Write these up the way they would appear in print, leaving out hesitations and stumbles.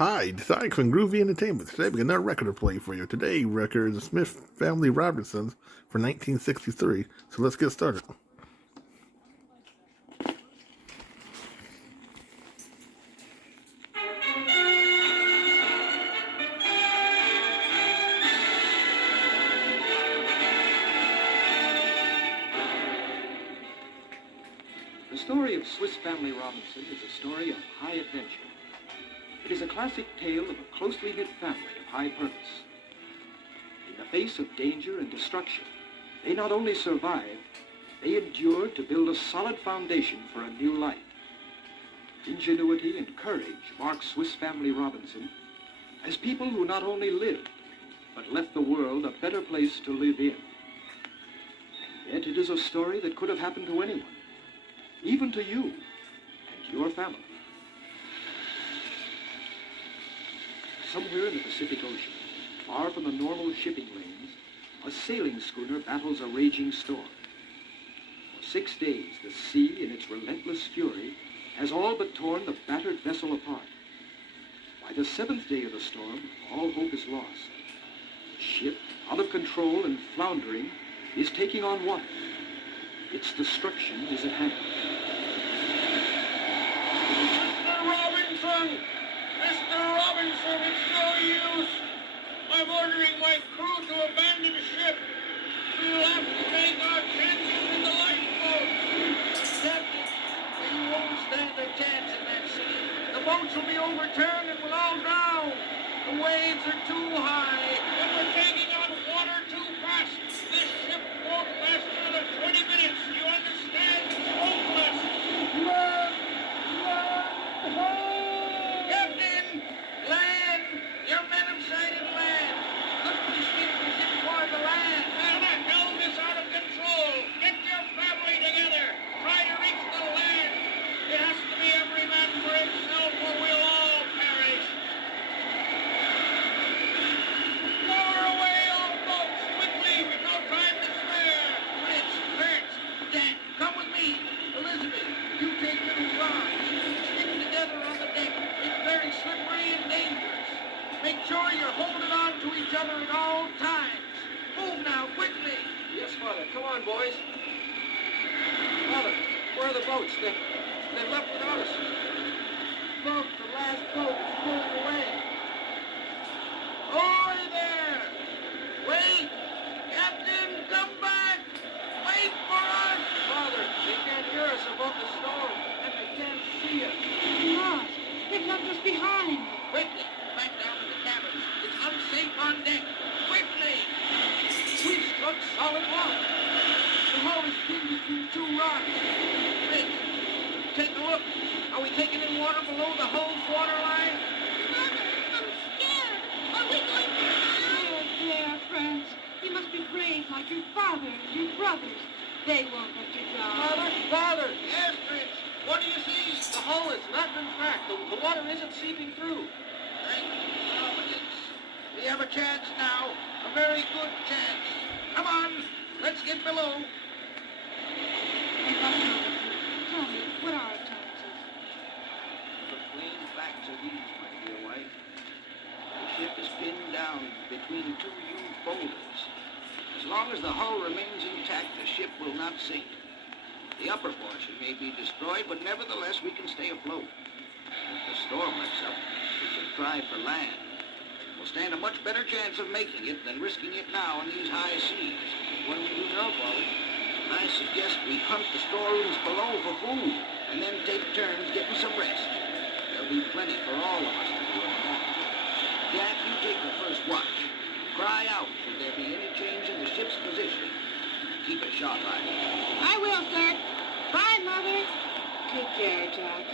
Hi, this is Ike from Groovy Entertainment. Today we got another record to play for you. Today record is the Smith Family Robinsons for 1963. So let's get started. The story of Swiss Family Robinson is a story of high adventure. It is a classic tale of a closely knit family of high purpose. In the face of danger and destruction, they not only survived, they endured to build a solid foundation for a new life. Ingenuity and courage mark Swiss Family Robinson as people who not only lived, but left the world a better place to live in. And yet it is a story that could have happened to anyone, even to you and your family. Somewhere in the Pacific Ocean, far from the normal shipping lanes, a sailing schooner battles a raging storm. For 6 days, the sea, in its relentless fury, has all but torn the battered vessel apart. By the 7th day of the storm, all hope is lost. The ship, out of control and floundering, is taking on water. Its destruction is at hand. Mr. Robinson! Mr. Robinson, it's no use! I'm ordering my crew to abandon ship. We'll have to take our chances in the lifeboat. Captain, you won't stand a chance in that sea. The boats will be overturned and we'll all drown. The waves are too high, and we're taking on water too fast. This ship won't last another 20 minutes. You understand? It's hopeless. Run! Run! Captain! Land! Your men have sighted land. Look, the ship is in toward the land. How the hell is out of control? Get your family together. Try to reach the land. It has to be every man for himself or we'll all perish. Lower away all boats, quickly. We've no time to spare. Fritz, Kurtz, Jack, come with me. Elizabeth, you take little Ron. Stick together on the deck. It's very slippery and dangerous. Make sure you're holding on to each other at all times. Move now, quickly. Yes, Father. Come on, boys. Father, where are the boats? They left without us. Look, the last boat is pulling away. Ahoy there! Wait! Captain, come back! Wait for us! Father, they can't hear us above the storm, and they can't see us. Lost. They've left us behind. Quickly, back down to the cabin. It's unsafe on deck. Quickly! We've struck solid rock. The hull is pinned between two rocks. Fritz, take a look. Are we taking in water below the hull's waterline? Mother, I'm scared. Are we going down? There, friends. You must be brave like your father and your brothers. They won't let you drown. Father! Yes, Fritz. What do you see? The hull has not been cracked. The water isn't seeping through. Thank Providence. We have a chance now. A very good chance. Come on. Let's get below. And Mother, tell me, what are our chances? The plain facts are these, my dear wife. The ship is pinned down between two huge boulders. As long as the hull remains intact, the ship will not sink. The upper portion may be destroyed, but nevertheless we can stay afloat. If the storm lets up, we can try for land. We'll stand a much better chance of making it than risking it now in these high seas. What do we do now, Father? I suggest we hunt the storerooms below for food, and then take turns getting some rest. There'll be plenty for all of us to do in the morning. Jack, you take the first watch. Cry out should there be any change in the ship's position. Keep a sharp eye. I will, sir. Bye, Mother. Take care, Jack.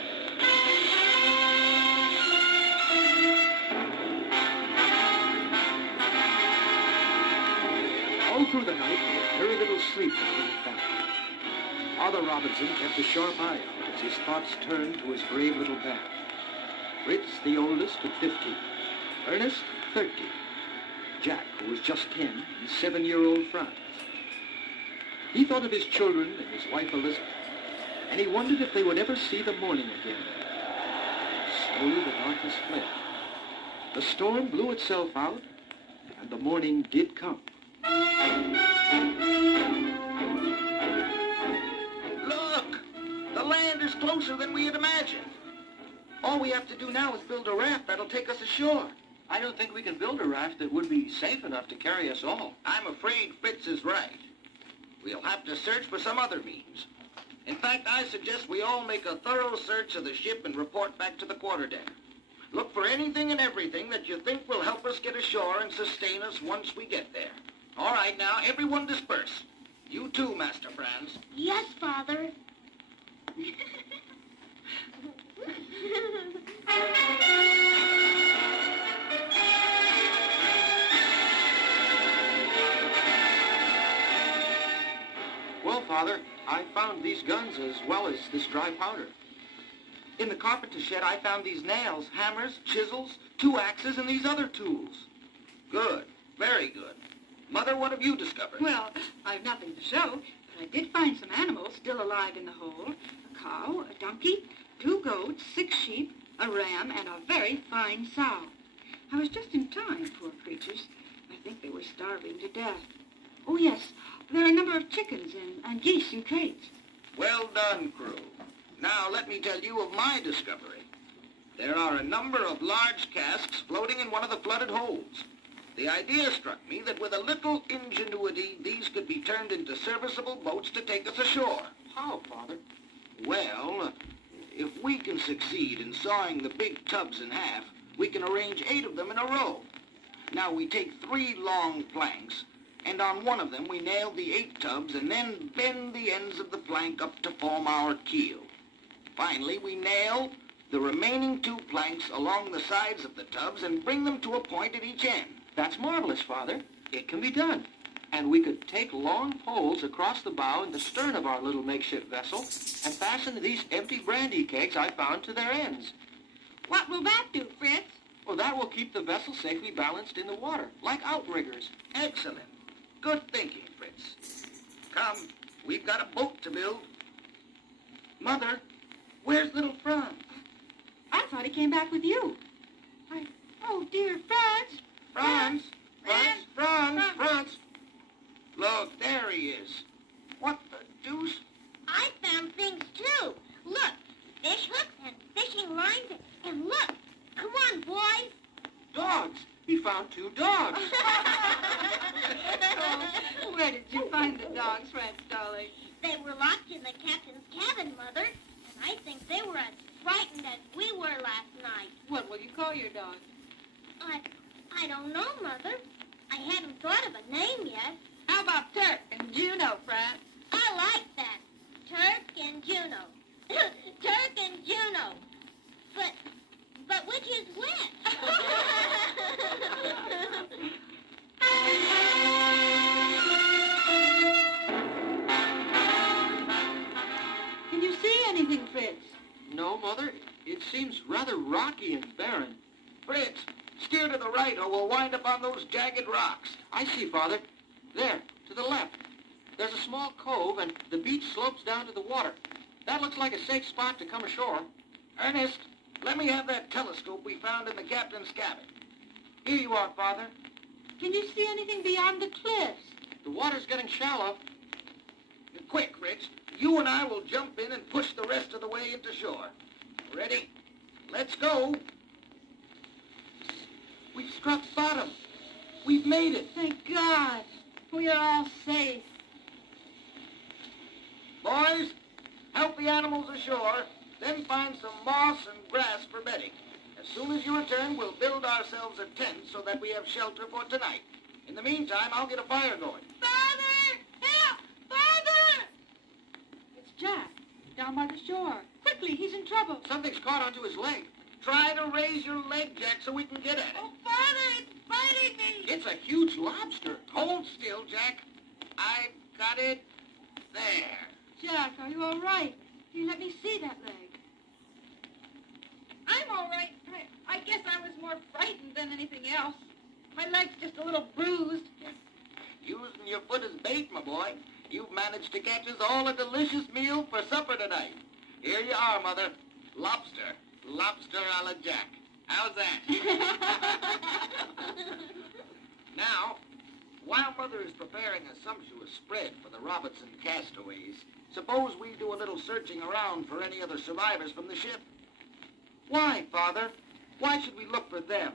All through the night, there was very little sleep in the family. Father Robinson kept a sharp eye out as his thoughts turned to his brave little band. Fritz, the oldest, at 15. Ernest, 13. Jack, who was just 10, and 7-year-old Franz. He thought of his children and his wife Elizabeth, and he wondered if they would ever see the morning again. Slowly the darkness fled, The storm blew itself out, and the morning did come. Look! The land is closer than we had imagined. All we have to do now is build a raft that'll take us ashore. I don't think we can build a raft that would be safe enough to carry us all. I'm afraid Fritz is right. We'll have to search for some other means. In fact, I suggest we all make a thorough search of the ship and report back to the quarterdeck. Look for anything and everything that you think will help us get ashore and sustain us once we get there. All right, now, everyone disperse. You too, Master Franz. Yes, Father. Well, Father, I found these guns as well as this dry powder. In the carpenter shed, I found these nails, hammers, chisels, 2 axes, and these other tools. Good. Very good. Mother, what have you discovered? Well, I've nothing to show, but I did find some animals still alive in the hole. A cow, a donkey, 2 goats, 6 sheep, a ram, and a very fine sow. I was just in time, poor creatures. I think they were starving to death. Oh, yes, there are a number of chickens and geese in crates. Well done, crew. Now let me tell you of my discovery. There are a number of large casks floating in one of the flooded holes. The idea struck me that with a little ingenuity, these could be turned into serviceable boats to take us ashore. How, Father? Well, if we can succeed in sawing the big tubs in half, we can arrange 8 of them in a row. Now we take 3 long planks, and on one of them we nail the 8 tubs and then bend the ends of the plank up to form our keel. Finally, we nail the remaining 2 planks along the sides of the tubs and bring them to a point at each end. That's marvelous, Father. It can be done. And we could take long poles across the bow and the stern of our little makeshift vessel and fasten these empty brandy kegs I found to their ends. What will that do, Fritz? Well, that will keep the vessel safely balanced in the water, like outriggers. Excellent. Good thinking, Fritz. Come, we've got a boat to build. Mother, where's little Franz? I thought he came back with you. Oh, dear Franz. Franz! Franz! Franz! Franz! Look, there he is. What the deuce? I found things too. Look, fish hooks and fishing lines. And look, come on, boys. Dogs! He found 2 dogs. Oh, where did you find the dogs, Fritz, darling? They were locked in the captain's cabin, Mother. And I think they were as frightened as we were last night. What will you call your dogs? I don't know, Mother. I hadn't thought of a name yet. How about Turk and Juno, Fritz? I like that. Turk and Juno. Turk and Juno. But which is which? Can you see anything, Fritz? No, Mother. It seems rather rocky and barren. Fritz, steer to the right or we'll wind up on those jagged rocks. I see, Father. There, to the left. There's a small cove, and the beach slopes down to the water. That looks like a safe spot to come ashore. Ernest, let me have that telescope we found in the captain's cabin. Here you are, Father. Can you see anything beyond the cliffs? The water's getting shallow. Quick, Fritz. You and I will jump in and push the rest of the way into shore. Ready? Let's go. We've struck bottom. We've made it. Thank God. We are all safe. Boys, help the animals ashore, then find some moss and grass for bedding. As soon as you return, we'll build ourselves a tent so that we have shelter for tonight. In the meantime, I'll get a fire going. Father! Help! Father! It's Jack, down by the shore. Quickly, he's in trouble. Something's caught onto his leg. Try to raise your leg, Jack, so we can get at it. Oh, Father, it's biting me. It's a huge lobster. Hold still, Jack. I've got it. There. Jack, are you all right? Can you let me see that leg? I'm all right. I guess I was more frightened than anything else. My leg's just a little bruised. Using your foot as bait, my boy. You've managed to catch us all a delicious meal for supper tonight. Here you are, Mother. Lobster. Lobster a la Jack. How's that? Now, while Mother is preparing a sumptuous spread for the Robinson castaways, suppose we do a little searching around for any other survivors from the ship. Why, Father? Why should we look for them?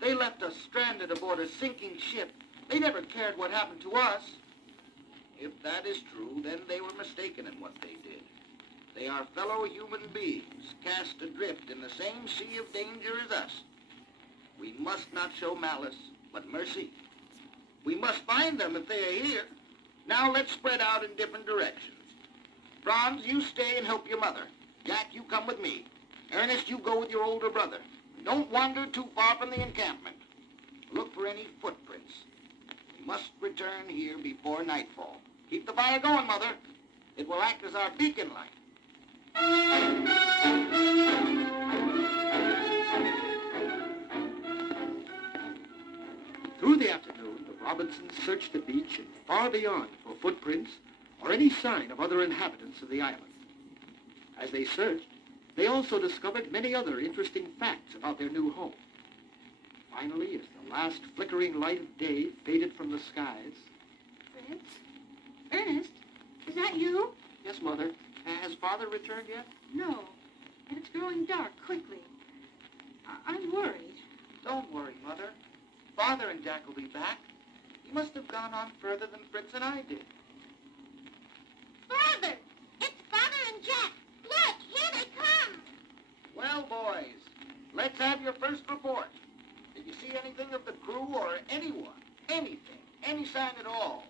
They left us stranded aboard a sinking ship. They never cared what happened to us. If that is true, then they were mistaken in what they did. They are fellow human beings, cast adrift in the same sea of danger as us. We must not show malice, but mercy. We must find them if they are here. Now let's spread out in different directions. Franz, you stay and help your mother. Jack, you come with me. Ernest, you go with your older brother. Don't wander too far from the encampment. Look for any footprints. We must return here before nightfall. Keep the fire going, Mother. It will act as our beacon light. Through the afternoon, the Robinsons searched the beach and far beyond for footprints or any sign of other inhabitants of the island. As they searched, they also discovered many other interesting facts about their new home. Finally, as the last flickering light of day faded from the skies... Fritz? Ernest, is that you? Yes, Mother. Has Father returned yet? No, and it's growing dark quickly. I'm worried. Don't worry, Mother. Father and Jack will be back. He must have gone on further than Fritz and I did. Father! It's Father and Jack. Look, here they come. Well, boys, let's have your first report. Did you see anything of the crew or anyone? Anything? Any sign at all?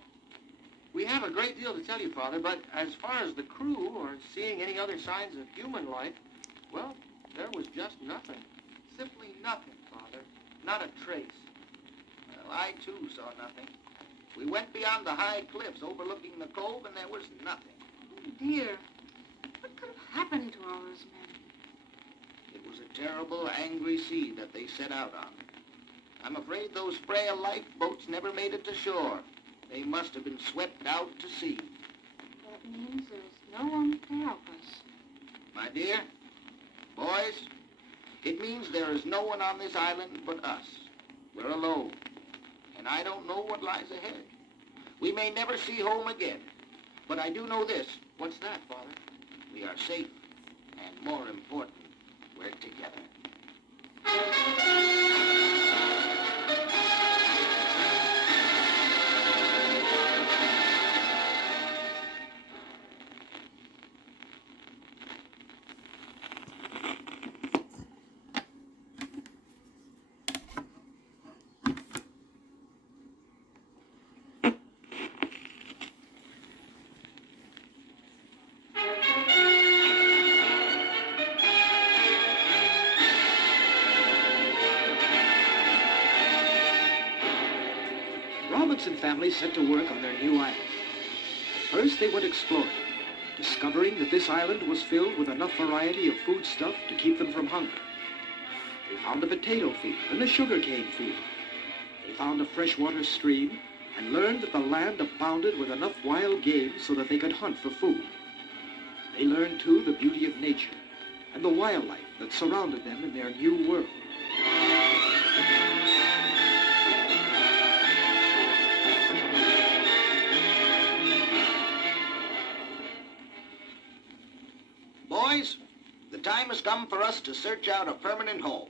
We have a great deal to tell you, Father, but as far as the crew or seeing any other signs of human life, well, there was just nothing. Simply nothing, Father. Not a trace. Well, I, too, saw nothing. We went beyond the high cliffs overlooking the cove, and there was nothing. Oh, dear. What could have happened to all those men? It was a terrible, angry sea that they set out on. I'm afraid those frail lifeboats never made it to shore. They must have been swept out to sea. That means there's no one to help us. My dear, boys, it means there is no one on this island but us. We're alone, and I don't know what lies ahead. We may never see home again, but I do know this. What's that, Father? We are safe, and more important, we're together. Robinson family set to work on their new island. First, they went exploring, discovering that this island was filled with enough variety of foodstuff to keep them from hunger. They found a potato field and a sugarcane field. They found a freshwater stream and learned that the land abounded with enough wild game so that they could hunt for food. They learned, too, the beauty of nature and the wildlife that surrounded them in their new world. Boys, the time has come for us to search out a permanent home.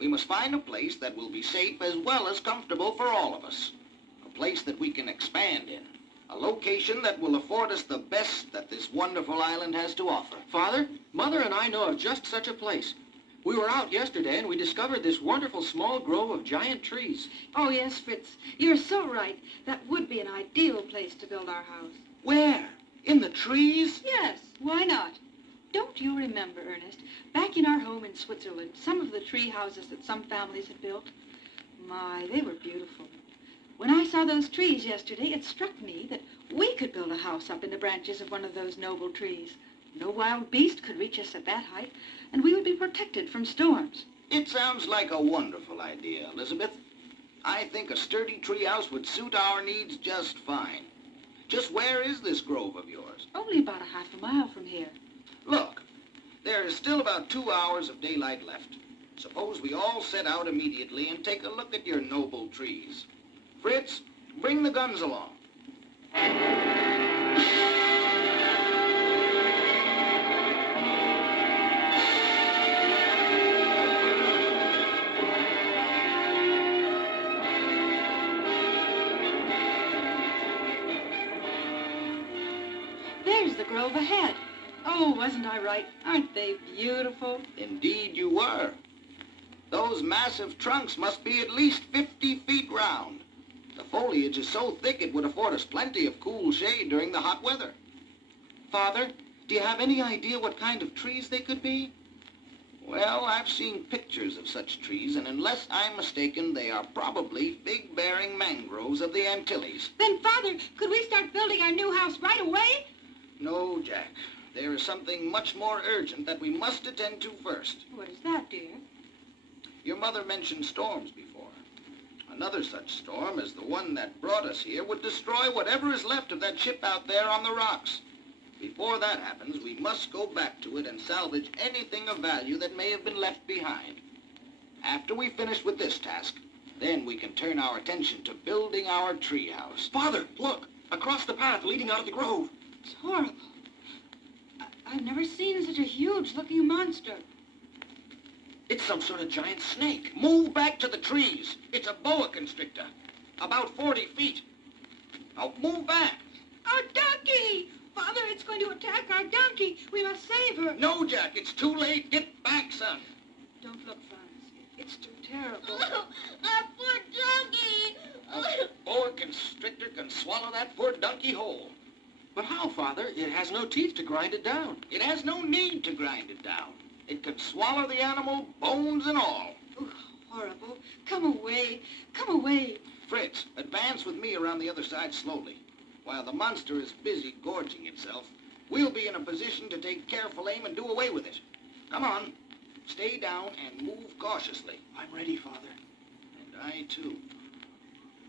We must find a place that will be safe as well as comfortable for all of us. A place that we can expand in. A location that will afford us the best that this wonderful island has to offer. Father, Mother and I know of just such a place. We were out yesterday and we discovered this wonderful small grove of giant trees. Oh, yes, Fritz. You're so right. That would be an ideal place to build our house. Where? In the trees? Yes, why not? Don't you remember, Ernest, back in our home in Switzerland, some of the tree houses that some families had built? My, they were beautiful. When I saw those trees yesterday, it struck me that we could build a house up in the branches of one of those noble trees. No wild beast could reach us at that height, and we would be protected from storms. It sounds like a wonderful idea, Elizabeth. I think a sturdy treehouse would suit our needs just fine. Just where is this grove of yours? Only about a half a mile from here. Look, there is still about 2 hours of daylight left. Suppose we all set out immediately and take a look at your noble trees. Fritz, bring the guns along. There's the grove ahead. Oh, wasn't I right? Aren't they beautiful? Indeed you were. Those massive trunks must be at least 50 feet round. The foliage is so thick it would afford us plenty of cool shade during the hot weather. Father, do you have any idea what kind of trees they could be? Well, I've seen pictures of such trees, and unless I'm mistaken, they are probably fig-bearing mangroves of the Antilles. Then, Father, could we start building our new house right away? No, Jack. There is something much more urgent that we must attend to first. What is that, dear? Your mother mentioned storms before. Another such storm as the one that brought us here would destroy whatever is left of that ship out there on the rocks. Before that happens, we must go back to it and salvage anything of value that may have been left behind. After we finish with this task, then we can turn our attention to building our treehouse. Father, look! Across the path leading out of the grove. It's horrible. I've never seen such a huge-looking monster. It's some sort of giant snake. Move back to the trees. It's a boa constrictor. About 40 feet. Now move back. Our donkey! Father, it's going to attack our donkey. We must save her. No, Jack, it's too late. Get back, son. Don't look, Franz. It's too terrible. Our poor donkey! A boa constrictor can swallow that poor donkey whole. But how, Father? It has no teeth to grind it down. It has no need to grind it down. It can swallow the animal, bones and all. Oh, horrible. Come away. Come away. Fritz, advance with me around the other side slowly. While the monster is busy gorging itself, we'll be in a position to take careful aim and do away with it. Come on. Stay down and move cautiously. I'm ready, Father. And I, too.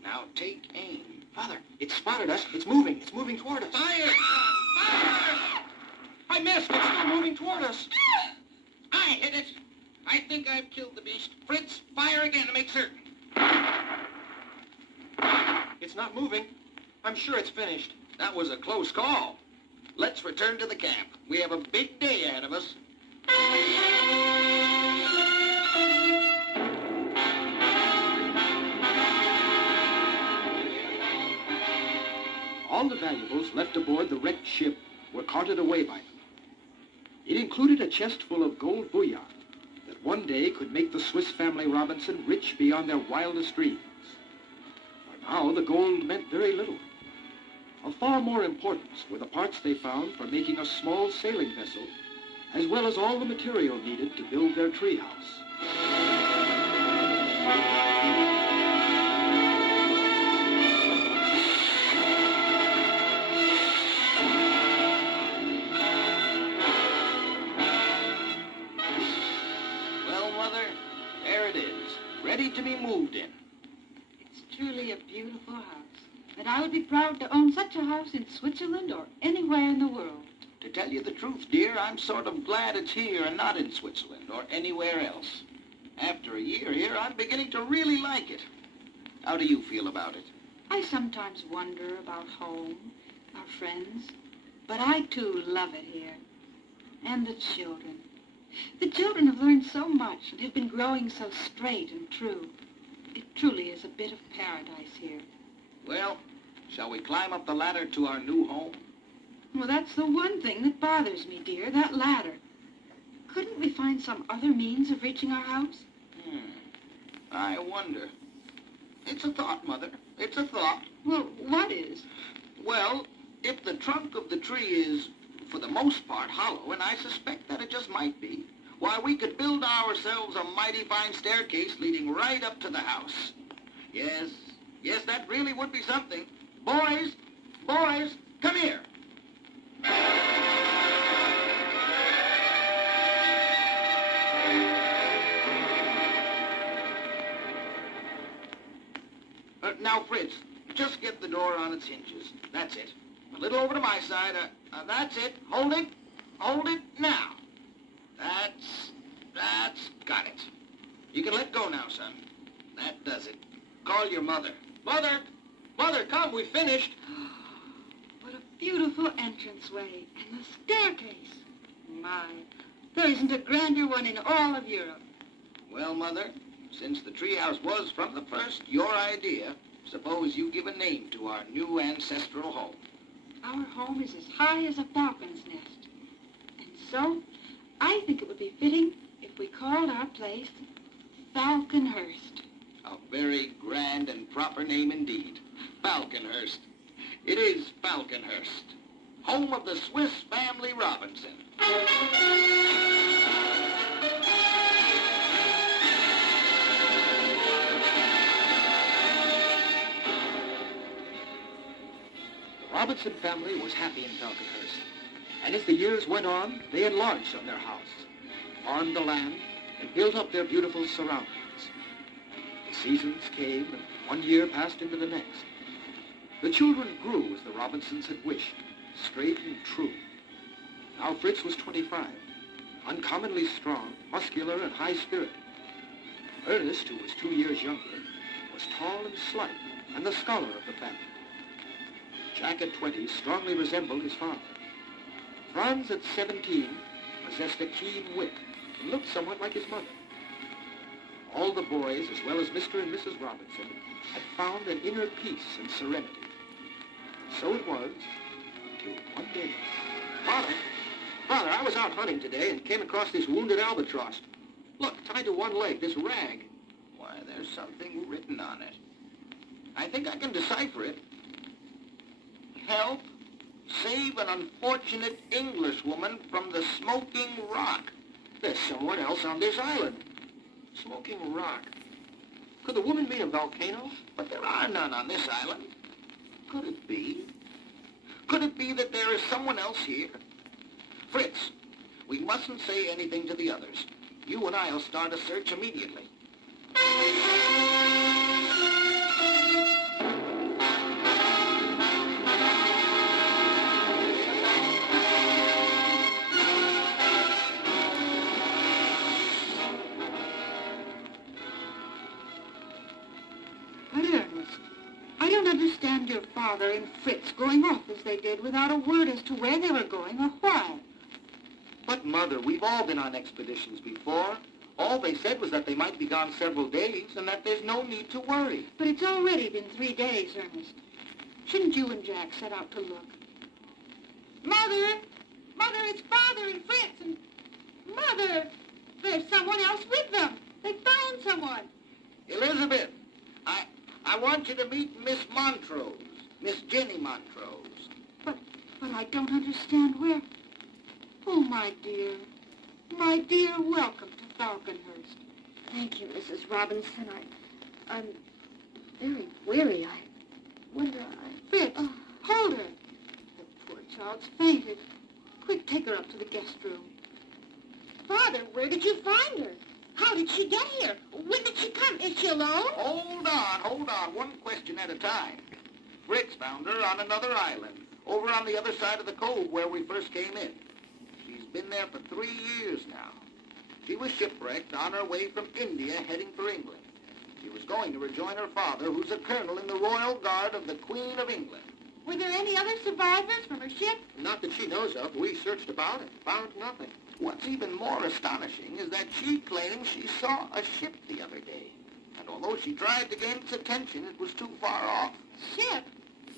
Now take aim. Father, it's spotted us. It's moving. It's moving toward us. Fire, son! Fire! I missed. It's still moving toward us. I hit it. I think I've killed the beast. Fritz, fire again to make certain. It's not moving. I'm sure it's finished. That was a close call. Let's return to the camp. We have a big day ahead of us. All the valuables left aboard the wrecked ship were carted away by them. It included a chest full of gold bullion that one day could make the Swiss family Robinson rich beyond their wildest dreams. For now, the gold meant very little. Of far more importance were the parts they found for making a small sailing vessel, as well as all the material needed to build their treehouse. Well, Mother, there it is, ready to be moved in. It's truly a beautiful house. And I would be proud to own such a house in Switzerland or anywhere in the world. To tell you the truth, dear, I'm sort of glad it's here and not in Switzerland or anywhere else. After a year here, I'm beginning to really like it. How do you feel about it? I sometimes wonder about home, our friends, but I too love it here. And the children. The children have learned so much and have been growing so straight and true. It truly is a bit of paradise here. Well, shall we climb up the ladder to our new home? Well, that's the one thing that bothers me, dear, that ladder. Couldn't we find some other means of reaching our house? I wonder. It's a thought, Mother. It's a thought. Well, what is? Well, if the trunk of the tree is, for the most part, hollow, and I suspect that it just might be, why, we could build ourselves a mighty fine staircase leading right up to the house. Yes, that really would be something. Boys, come here. Now, Fritz, just get the door on its hinges. That's it. A little over to my side. That's it. Hold it now. That's got it. You can let go now, son. That does it. Call your mother. Mother! Mother, come, we finished. What a beautiful entranceway. And the staircase. My, there isn't a grander one in all of Europe. Well, Mother, since the treehouse was from the first your idea, suppose you give a name to our new ancestral home. Our home is as high as a falcon's nest. And so, I think it would be fitting if we called our place Falconhurst. A very grand and proper name indeed. Falconhurst. It is Falconhurst, home of the Swiss Family Robinson. The Robinson family was happy in Falconhurst, and as the years went on, they enlarged on their house, farmed the land, and built up their beautiful surroundings. The seasons came, and one year passed into the next. The children grew as the Robinsons had wished, straight and true. Now Fritz was 25, uncommonly strong, muscular, and high-spirited. Ernest, who was 2 years younger, was tall and slight, and the scholar of the family. Jack at 20 strongly resembled his father. Franz at 17 possessed a keen wit and looked somewhat like his mother. All the boys, as well as Mr. and Mrs. Robinson, had found an inner peace and serenity. So it was, until one day. Father, I was out hunting today and came across this wounded albatross. Look, tied to one leg, this rag. Why, there's something written on it. I think I can decipher it. Help save an unfortunate Englishwoman from the Smoking Rock. There's someone else on this island. Smoking Rock. Could the woman mean a volcano? But there are none on this island. Could it be? Could it be that there is someone else here? Fritz, we mustn't say anything to the others. You and I'll start a search immediately. But Ernest, I don't understand your father and Fritz going off as they did without a word as to where they were going or why. But, Mother, we've all been on expeditions before. All they said was that they might be gone several days and that there's no need to worry. But it's already been 3 days, Ernest. Shouldn't you and Jack set out to look? Mother! Mother, it's Father and Fritz and... Mother! There's someone else with them. They found someone. Elizabeth, I want you to meet Miss Montrose, Miss Jenny Montrose. But I don't understand where... Oh, my dear, welcome to Falconhurst. Thank you, Mrs. Robinson. I'm very weary. I wonder Fritz, hold her. The poor child's fainted. Quick, take her up to the guest room. Father, where did you find her? How did she get here? When did she come? Is she alone? Hold on, one question at a time. Fritz found her on another island, over on the other side of the cove where we first came in. She's been there for 3 years now. She was shipwrecked on her way from India heading for England. She was going to rejoin her father, who's a colonel in the Royal Guard of the Queen of England. Were there any other survivors from her ship? Not that she knows of. We searched about it, found nothing. What's even more astonishing is that she claims she saw a ship the other day. And although she tried to gain its attention, it was too far off. Ship?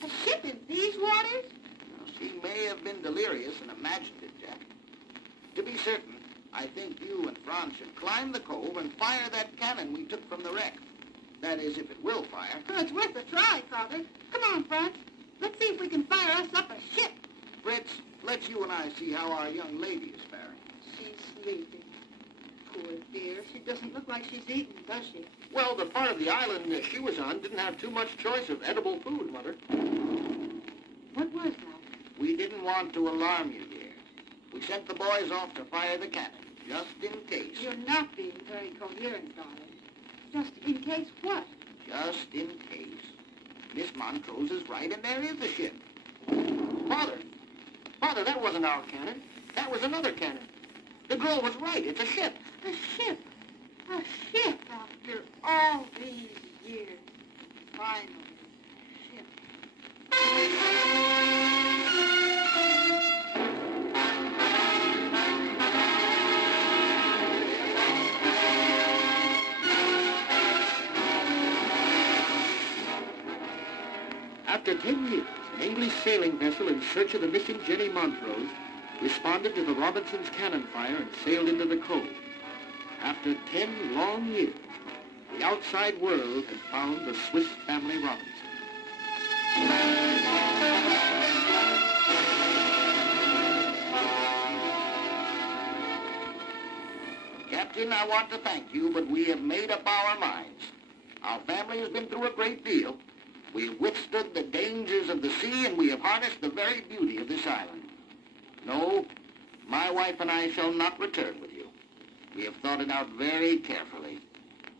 A ship in these waters? Now, she may have been delirious and imagined it, Jack. To be certain, I think you and Franz should climb the cove and fire that cannon we took from the wreck. That is, if it will fire. Oh, it's worth a try, Father. Come on, Franz. Let's see if we can fire us up a ship. Fritz, let you and I see how our young lady is faring. She's sleeping. Poor dear. She doesn't look like she's eaten, does she? Well, the part of the island that she was on didn't have too much choice of edible food, Mother. What was that? We didn't want to alarm you, dear. We sent the boys off to fire the cannon, just in case. You're not being very coherent, darling. Just in case what? Just in case. Miss Montrose is right, and there is a ship. Father, that wasn't our cannon. That was another cannon. The girl was right. It's a ship. A ship? A ship after all these years. Finally, a ship. After 10 years, an English sailing vessel in search of the missing Jenny Montrose responded to the Robinsons' cannon fire and sailed into the cove. After 10 long years, the outside world had found the Swiss Family Robinson. Captain, I want to thank you, but we have made up our minds. Our family has been through a great deal. We've withstood the dangers of the sea, and we have harnessed the very beauty of this island. No, my wife and I shall not return with you. We have thought it out very carefully.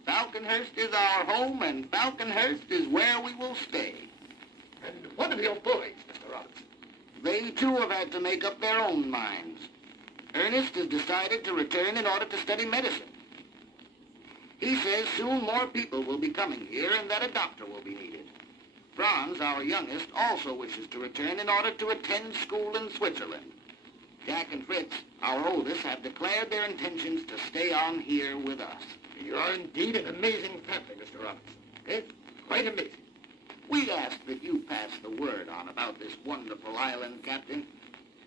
Falconhurst is our home, and Falconhurst is where we will stay. And what of your boys, Mr. Robinson? They, too, have had to make up their own minds. Ernest has decided to return in order to study medicine. He says soon more people will be coming here and that a doctor will be needed. Franz, our youngest, also wishes to return in order to attend school in Switzerland. Jack and Fritz, our oldest, have declared their intentions to stay on here with us. You are indeed an amazing family, Mr. Robinson. Eh? Quite amazing. We ask that you pass the word on about this wonderful island, Captain.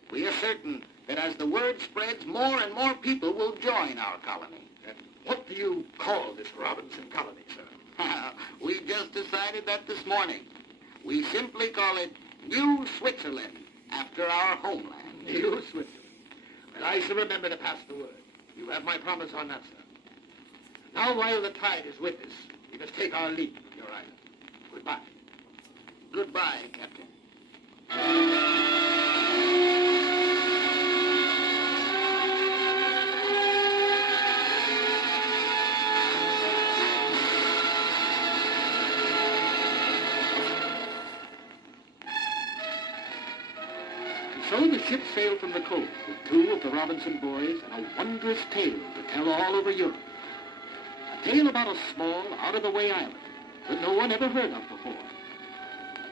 We are certain that as the word spreads, more and more people will join our colony. And what do you call this Robinson colony, sir? We just decided that this morning. We simply call it New Switzerland, after our homeland. New Switzerland. And I shall remember to pass the word. You have my promise on that, sir. Now, while the tide is with us, we must take our leave of your island. Goodbye. Goodbye, Captain. So the ship sailed from the cove with 2 of the Robinson boys and a wondrous tale to tell all over Europe. A tale about a small, out-of-the-way island that no one ever heard of before.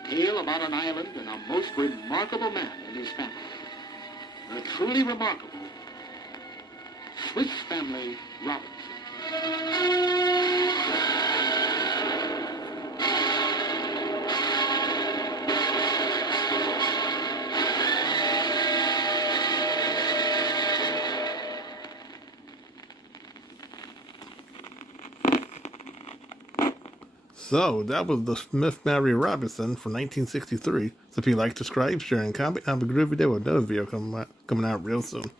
A tale about an island and a most remarkable man and his family. The truly remarkable Swiss Family Robinson. So, that was the Smith Family Robinson from 1963. So if you like, subscribe, share, and comment, have a groovy day with another video coming out real soon.